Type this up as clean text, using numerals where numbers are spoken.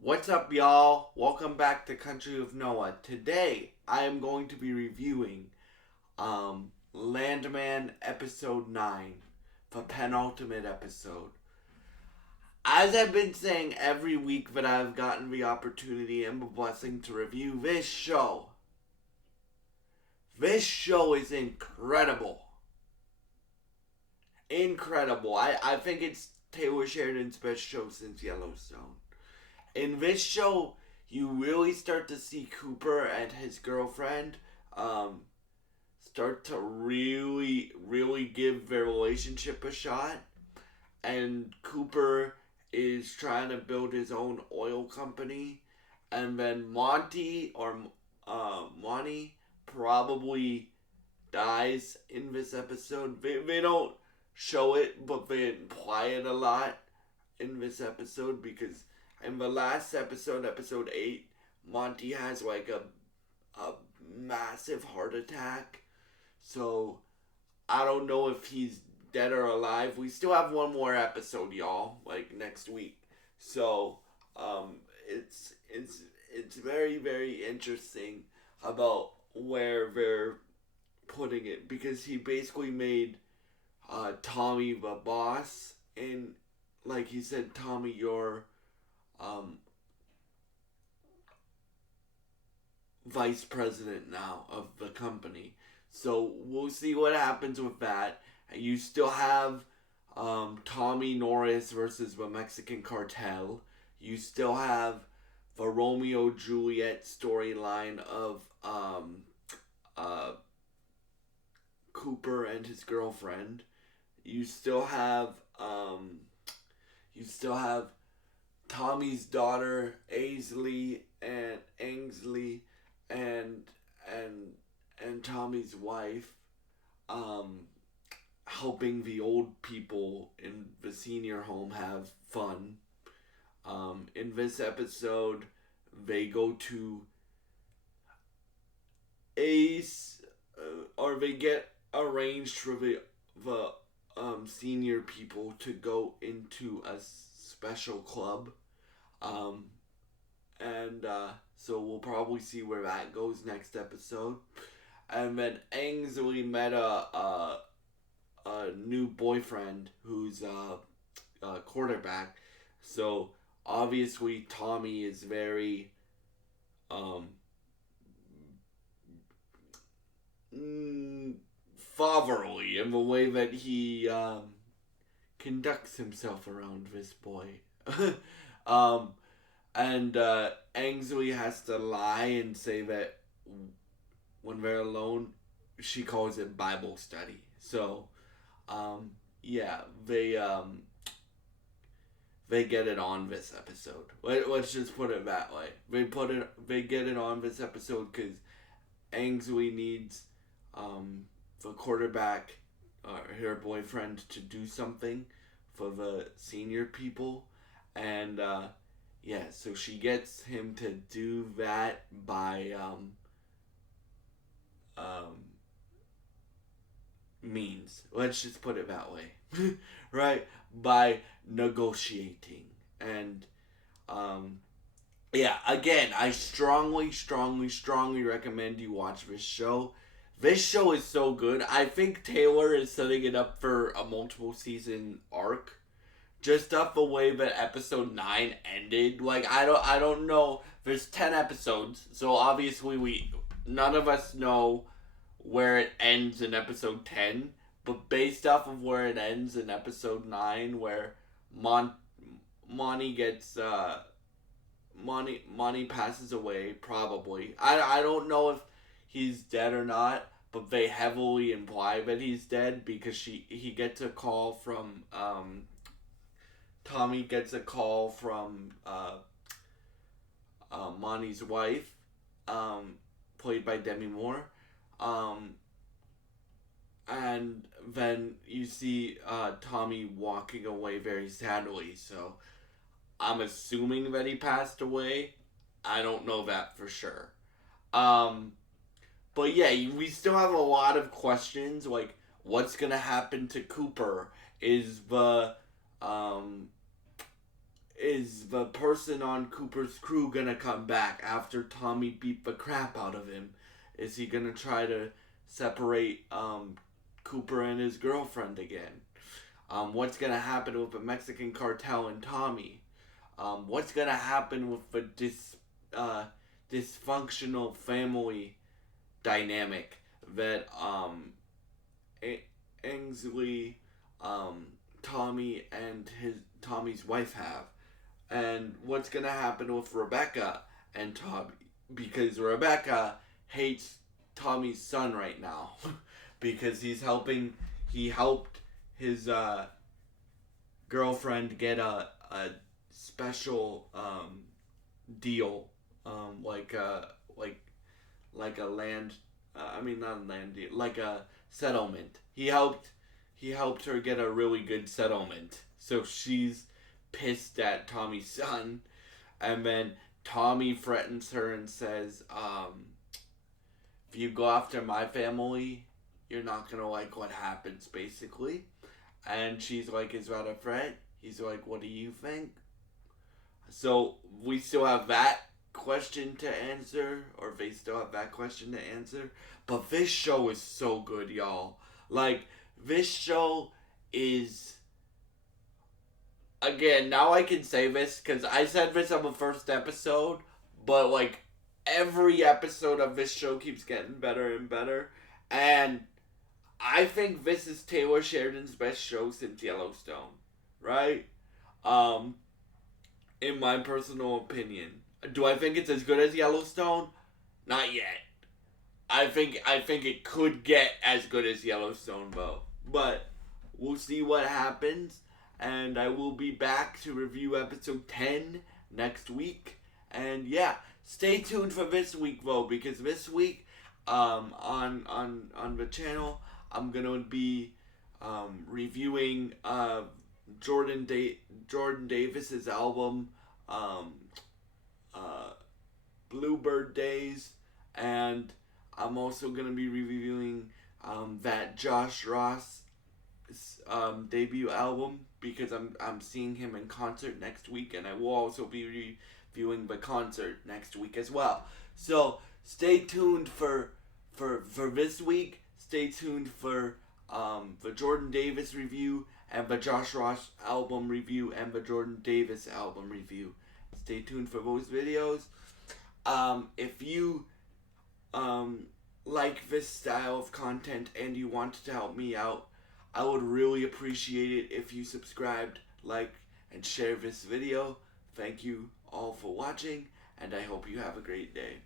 What's up, y'all? Welcome back to Country of Noah. Today, I am going to be reviewing Landman Episode 9, the penultimate episode. As I've been saying every week that I've gotten the opportunity and the blessing to review this show is incredible. Incredible. I think it's Taylor Sheridan's best show since Yellowstone. In this show, you really start to see Cooper and his girlfriend um, start to really give their relationship a shot. And Cooper is trying to build his own oil company. And then Monty probably dies in this episode. They don't show it, but they imply it a lot in this episode because in the last episode, episode 8, Monty has like a massive heart attack. So I don't know if he's dead or alive. We still have one more episode, y'all, like next week. So um, it's very interesting about where they're putting it because he basically made Tommy the boss, and like he said, Tommy, you're um, vice president now of the company. So we'll see what happens with that. You still have Tommy Norris versus the Mexican cartel. You still have the Romeo Juliet storyline of uh, Cooper and his girlfriend. You still have um, you still have Tommy's daughter Aisley and Ainsley and and and Tommy's wife um, helping the old people in the senior home have fun. In this episode, they go to Ace, or they get arranged for the senior people to go into a special club. Um, and so we'll probably see where that goes next episode. And then Ainsley met a new boyfriend who's a quarterback. So obviously Tommy is very um, fatherly in the way that he conducts himself around this boy. um, and Ainsley has to lie and say that when they're alone, she calls it Bible study. So, um, yeah, they get it on this episode. Let's just put it that way. They get it on this episode because Ainsley needs the quarterback, her boyfriend, to do something for the senior people, and yeah, so she gets him to do that by um, means. Let's just put it that way, right? By negotiating and um, yeah. Again, I strongly recommend you watch this show. This show is so good. I think Taylor is setting it up for a multiple season arc. Just off the way that episode 9 ended. Like I don't know. There's 10 episodes, so obviously we none of us know where it ends in episode 10, but based off of where it ends in episode 9 where Mon Monty gets Monty passes away probably. I don't know if he's dead or not, but they heavily imply that he's dead because he gets a call from Tommy gets a call from Monty's wife, um, played by Demi Moore, um, and then you see Tommy walking away very sadly. So I'm assuming that he passed away. I don't know that for sure. Um, but yeah, we still have a lot of questions like what's gonna happen to Cooper? Is the um, is the person on Cooper's crew gonna come back after Tommy beat the crap out of him? Is he gonna try to separate Cooper and his girlfriend again? What's gonna happen with the Mexican cartel and Tommy? What's gonna happen with the dysfunctional family dynamic that Ainsley, Tommy's wife have? And what's gonna happen with Rebecca and Tommy? Because Rebecca hates Tommy's son right now because he helped his girlfriend get a special deal, like a land, not a land deal, like a settlement. He helped her get a really good settlement. So she's pissed at Tommy's son, and then Tommy threatens her and says, if you go after my family, you're not gonna like what happens, basically. And she's like, is that a threat? He's like, what do you think? So we still have that question to answer, or they still have that question to answer. But this show is so good, y'all. Like, this show is... Again, now I can say this, because I said this on the first episode, but, like, every episode of this show keeps getting better and better. And I think this is Taylor Sheridan's best show since Yellowstone, right? In my personal opinion. Do I think it's as good as Yellowstone? Not yet. I think it could get as good as Yellowstone, though. But we'll see what happens. And I will be back to review episode 10 next week. And yeah, stay tuned for this week, though, because this week on the channel, I'm gonna be reviewing Jordan Davis's album, Bluebird Days, and I'm also gonna be reviewing that Josh Ross debut album, because I'm seeing him in concert next week, and I will also be reviewing the concert next week as well. So stay tuned for this week. Stay tuned for the Jordan Davis review, and the Josh Ross album review, and the Jordan Davis album review. Stay tuned for those videos. If you like this style of content and you want to help me out, I would really appreciate it if you subscribed, liked, and shared this video. Thank you all for watching, and I hope you have a great day.